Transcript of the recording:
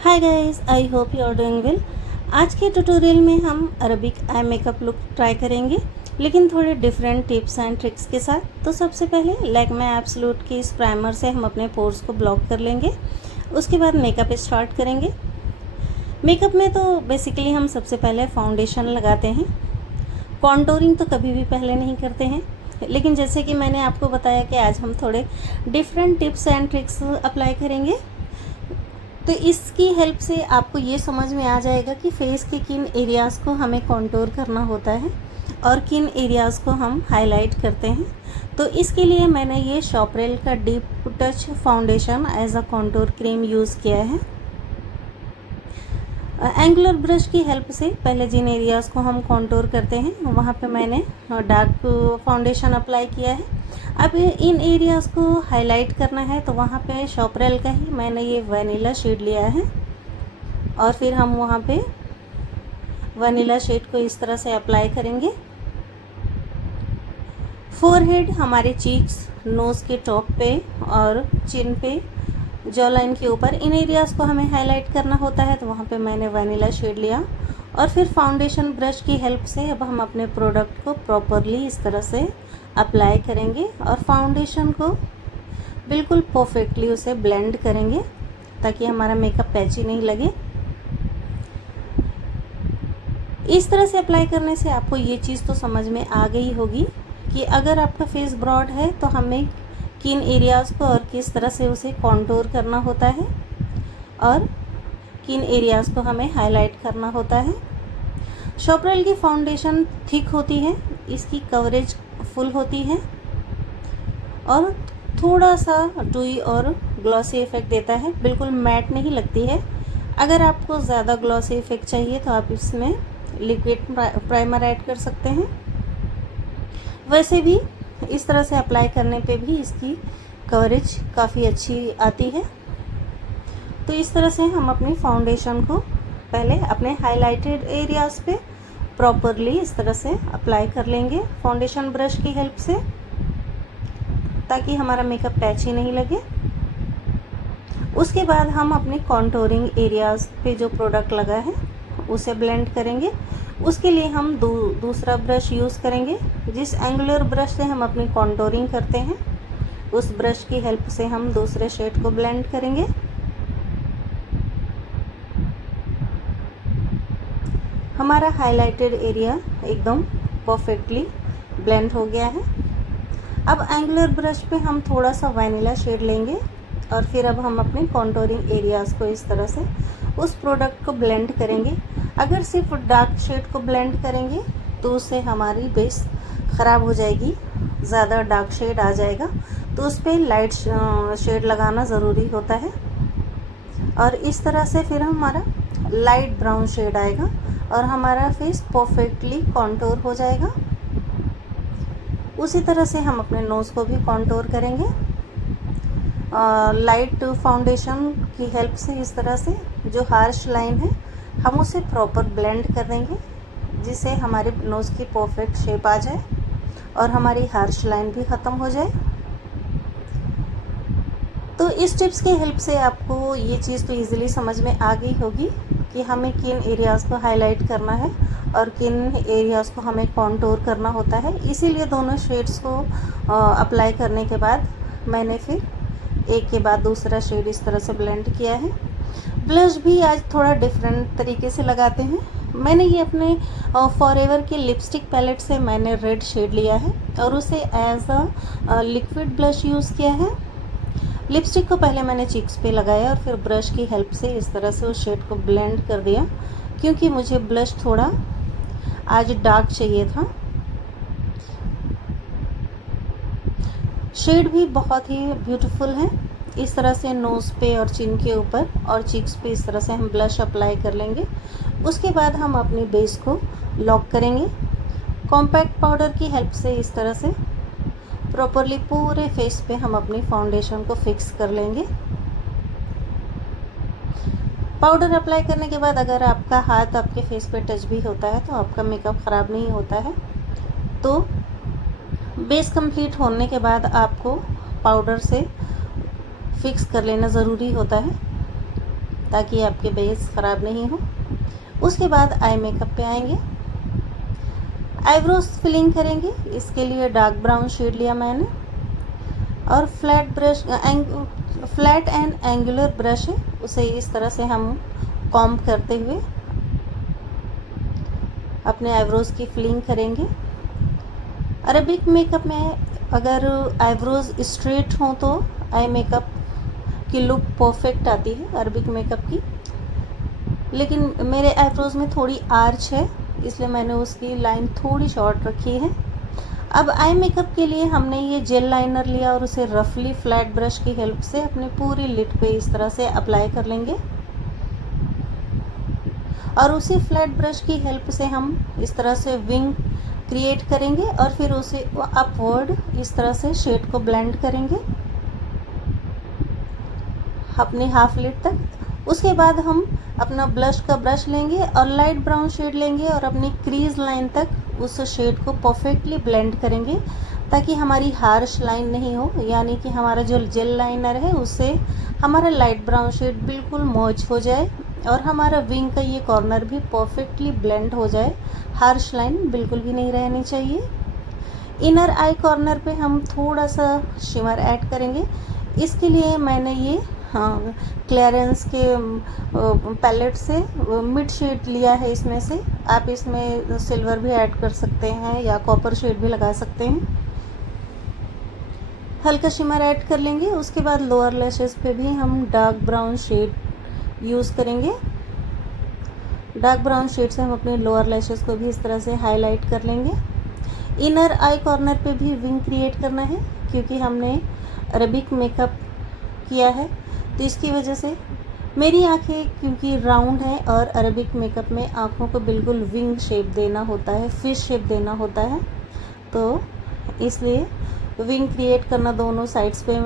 Hi guys, I hope you are doing well. आज के tutorial में हम Arabic eye makeup look try करेंगे, लेकिन थोड़े डिफरेंट टिप्स एंड ट्रिक्स के साथ। तो सबसे पहले लैक्मे एब्सोल्यूट की इस प्राइमर से हम अपने पोर्स को ब्लॉक कर लेंगे। उसके बाद मेकअप स्टार्ट करेंगे। मेकअप में तो बेसिकली हम सबसे पहले फाउंडेशन लगाते हैं। कॉन्टोरिंग तो कभी भी पहले नहीं करते हैं, लेकिन जैसे कि मैंने आपको बताया कि आज हम थोड़े different tips and tricks apply करेंगे। तो इसकी हेल्प से आपको ये समझ में आ जाएगा कि फेस के किन एरियाज़ को हमें कॉन्टोर करना होता है और किन एरियाज़ को हम हाईलाइट करते हैं। तो इसके लिए मैंने ये शॉपरेल का deep touch foundation as a contour cream use किया है। एंगुलर ब्रश की हेल्प से पहले जिन एरियाज़ को हम कॉन्टोर करते हैं वहाँ पे मैंने डार्क फाउंडेशन अप्लाई किया है। अब इन एरियाज़ को हाईलाइट करना है तो वहाँ पे शॉपरेल का ही मैंने ये वनीला शेड लिया है और फिर हम वहाँ पे वनीला शेड को इस तरह से अप्लाई करेंगे। फोरहेड, हमारे चीक्स, नोज़ के टॉप पे और चिन पे, जॉ लाइन के ऊपर, इन एरियाज़ को हमें हाईलाइट करना होता है तो वहाँ पे मैंने वनीला शेड लिया। और फिर फाउंडेशन ब्रश की हेल्प से अब हम अपने प्रोडक्ट को प्रॉपरली इस तरह से अप्लाई करेंगे और फाउंडेशन को बिल्कुल परफेक्टली उसे ब्लेंड करेंगे ताकि हमारा मेकअप पैची नहीं लगे। इस तरह से अप्लाई करने से आपको ये चीज़ तो समझ में आ गई होगी कि अगर आपका फेस ब्रॉड है तो हमें किन एरियाज़ को और किस तरह से उसे कॉन्टोर करना होता है और किन एरियाज़ को हमें हाईलाइट करना होता है। शॉपरेल की फाउंडेशन थिक होती है, इसकी कवरेज फुल होती है और थोड़ा सा डूई और ग्लॉसी इफेक्ट देता है, बिल्कुल मैट नहीं लगती है। अगर आपको ज़्यादा ग्लॉसी इफेक्ट चाहिए तो आप इसमें लिक्विड प्राइमर ऐड कर सकते हैं। वैसे भी इस तरह से अप्लाई करने पे भी इसकी कवरेज काफ़ी अच्छी आती है। तो इस तरह से हम अपनी फाउंडेशन को पहले अपने हाइलाइटेड एरियाज़ पे प्रॉपरली इस तरह से अप्लाई कर लेंगे फाउंडेशन ब्रश की हेल्प से, ताकि हमारा मेकअप पैची नहीं लगे। उसके बाद हम अपने कॉन्टोरिंग एरियाज़ पे जो प्रोडक्ट लगा है उसे ब्लेंड करेंगे। उसके लिए हम दूसरा ब्रश यूज़ करेंगे। जिस एंगुलर ब्रश से हम अपनी कॉन्टोरिंग करते हैं उस ब्रश की हेल्प से हम दूसरे शेड को ब्लेंड करेंगे। हमारा हाइलाइटेड एरिया एकदम परफेक्टली ब्लेंड हो गया है। अब एंगुलर ब्रश पे हम थोड़ा सा वनीला शेड लेंगे और फिर अब हम अपने कॉन्टोरिंग एरियाज़ को इस तरह से उस प्रोडक्ट को ब्लेंड करेंगे। अगर सिर्फ डार्क शेड को ब्लेंड करेंगे तो उससे हमारी बेस ख़राब हो जाएगी, ज़्यादा डार्क शेड आ जाएगा, तो उस पर लाइट शेड लगाना ज़रूरी होता है। और इस तरह से फिर हमारा लाइट ब्राउन शेड आएगा और हमारा फेस परफेक्टली कॉन्टोर हो जाएगा। उसी तरह से हम अपने नोज़ को भी कॉन्टोर करेंगे। लाइट फाउंडेशन की हेल्प से इस तरह से जो हार्श लाइन है हम उसे प्रॉपर ब्लेंड कर देंगे, जिससे हमारे नोज़ की परफेक्ट शेप आ जाए और हमारी हार्श लाइन भी ख़त्म हो जाए। तो इस टिप्स की हेल्प से आपको ये चीज़ तो ईज़िली समझ में आ गई होगी कि हमें किन एरियाज़ को हाईलाइट करना है और किन एरियाज़ को हमें कॉन्टोर करना होता है। इसीलिए दोनों शेड्स को अप्लाई करने के बाद मैंने फिर एक के बाद दूसरा शेड इस तरह से ब्लेंड किया है। ब्लश भी आज थोड़ा डिफरेंट तरीके से लगाते हैं। मैंने ये अपने फॉरएवर के लिपस्टिक पैलेट से मैंने रेड शेड लिया है और उसे as a liquid blush use किया है। लिपस्टिक को पहले मैंने चिक्स पे लगाया और फिर ब्रश की हेल्प से इस तरह से उस शेड को ब्लेंड कर दिया, क्योंकि मुझे ब्लश थोड़ा आज डार्क चाहिए था। शेड भी बहुत ही ब्यूटीफुल है। इस तरह से नोज़ पे और चिन के ऊपर और चिक्स पे इस तरह से हम ब्लश अप्लाई कर लेंगे। उसके बाद हम अपनी बेस को लॉक करेंगे। कॉम्पैक्ट पाउडर की हेल्प से इस तरह से प्रॉपरली पूरे फेस पे हम अपनी फाउंडेशन को फिक्स कर लेंगे। पाउडर अप्लाई करने के बाद अगर आपका हाथ आपके फेस पे टच भी होता है तो आपका मेकअप ख़राब नहीं होता है। तो बेस कंप्लीट होने के बाद आपको पाउडर से फिक्स कर लेना ज़रूरी होता है। ताकि आपके बेस ख़राब नहीं हो। उसके बाद आई मेकअप पे आएंगे। आईब्रोज फिलिंग करेंगे। इसके लिए डार्क ब्राउन शेड लिया मैंने और फ्लैट एंड एंगुलर ब्रश है, उसे इस तरह से हम कॉम्ब करते हुए अपने आईब्रोज की फिलिंग करेंगे। अरबिक मेकअप में अगर आईब्रोज स्ट्रेट हों तो आई मेकअप की लुक परफेक्ट आती है अरबिक मेकअप की, लेकिन मेरे आईब्रोज में थोड़ी आर्च है, इसलिए मैंने उसकी लाइन थोड़ी शॉर्ट रखी है। अब आई मेकअप के लिए हमने ये जेल लाइनर लिया और उसे रफली फ्लैट ब्रश की हेल्प से अपने पूरी लिड पे इस तरह से अप्लाई कर लेंगे और उसी फ्लैट ब्रश की हेल्प से हम इस तरह से विंग क्रिएट करेंगे और फिर उसे अपवर्ड इस तरह से शेड को ब्लेंड करेंगे अपनी हाफ लिड तक। उसके बाद हम अपना ब्लश का ब्रश लेंगे और लाइट ब्राउन शेड लेंगे और अपनी क्रीज लाइन तक उस शेड को परफेक्टली ब्लेंड करेंगे ताकि हमारी हार्श लाइन नहीं हो, यानी कि हमारा जो जेल लाइनर है उससे हमारा लाइट ब्राउन शेड बिल्कुल मर्ज हो जाए और हमारा विंग का ये कॉर्नर भी परफेक्टली ब्लेंड हो जाए, हार्श लाइन बिल्कुल भी नहीं रहनी चाहिए। इनर आई कॉर्नर पे हम थोड़ा सा शिमर ऐड करेंगे। इसके लिए मैंने ये क्लियरेंस के पैलेट से मिड शेड लिया है इसमें से। आप इसमें सिल्वर भी ऐड कर सकते हैं या कॉपर शेड भी लगा सकते हैं। हल्का शिमर ऐड कर लेंगे। उसके बाद लोअर लैशेस पे भी हम डार्क ब्राउन शेड यूज़ करेंगे। डार्क ब्राउन शेड से हम अपने लोअर लैशेस को भी इस तरह से हाईलाइट कर लेंगे। इनर आई कॉर्नर पे भी विंग क्रिएट करना है क्योंकि हमने अरबिक मेकअप किया है, तो इसकी वजह से मेरी आंखें क्योंकि राउंड है और अरबिक मेकअप में आँखों को बिल्कुल विंग शेप देना होता है, फिश शेप देना होता है, तो इसलिए विंग क्रिएट करना दोनों साइड्स पे